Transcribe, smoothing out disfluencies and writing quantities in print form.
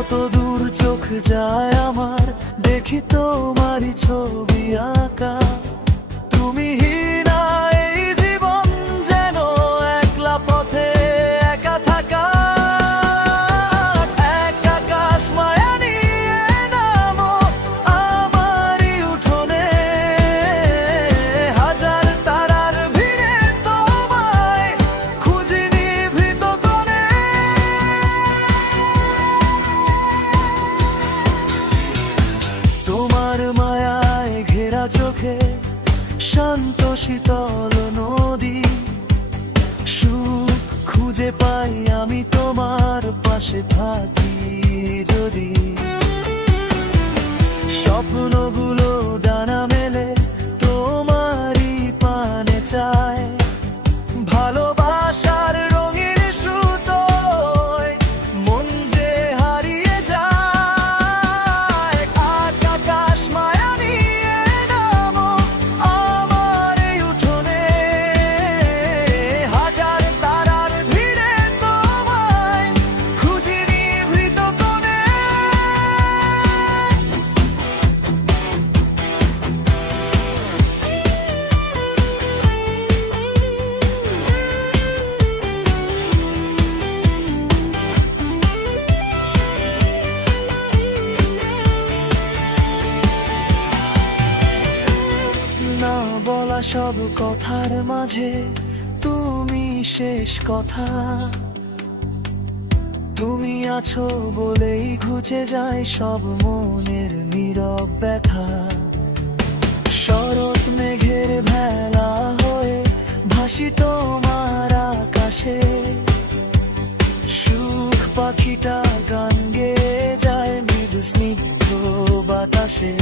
যত দূর চোখ যায় আমার, দেখি তোমারই ছবি আঁকা। তুমি হীনা এই জীবন যেন একলা পথে একা থাকা। এক আকাশ মায়া নিয়ে নামো আমারই উঠোনে, হাজার তারার ভিড়ে তোমায় খুঁজি নিভৃত কোণে। তোমার মায়ায় ঘেরা চোখে শান্ত শীতল নদী, সুখ খুঁজে পাই আমি তোমার পাশে থাকি যদি। স্বপ্নগুলো ডানা মেলে তোমারই পানে চায়, ভালোবাসার রঙিন সুতোয় মন যে হারিয়ে যায়। আকাশ মায়া নিয়ে নামো আমার এই উঠোনে, হাজার তারার ভিড়ে তোমায় খুঁজি নিভৃত কোণে। না বলা সব কথার মাঝে তুমি শেষ কথা। তুমি আছো বলেই ঘুচে যায় সব মনের নীরব ব্যথা। শরৎ মেঘের ভেলা হয়ে ভাসি তোমার আকাশে, সুখ পাখিটা গান গেয়ে যায় মৃদু স্নিগ্ধ বাতাসে।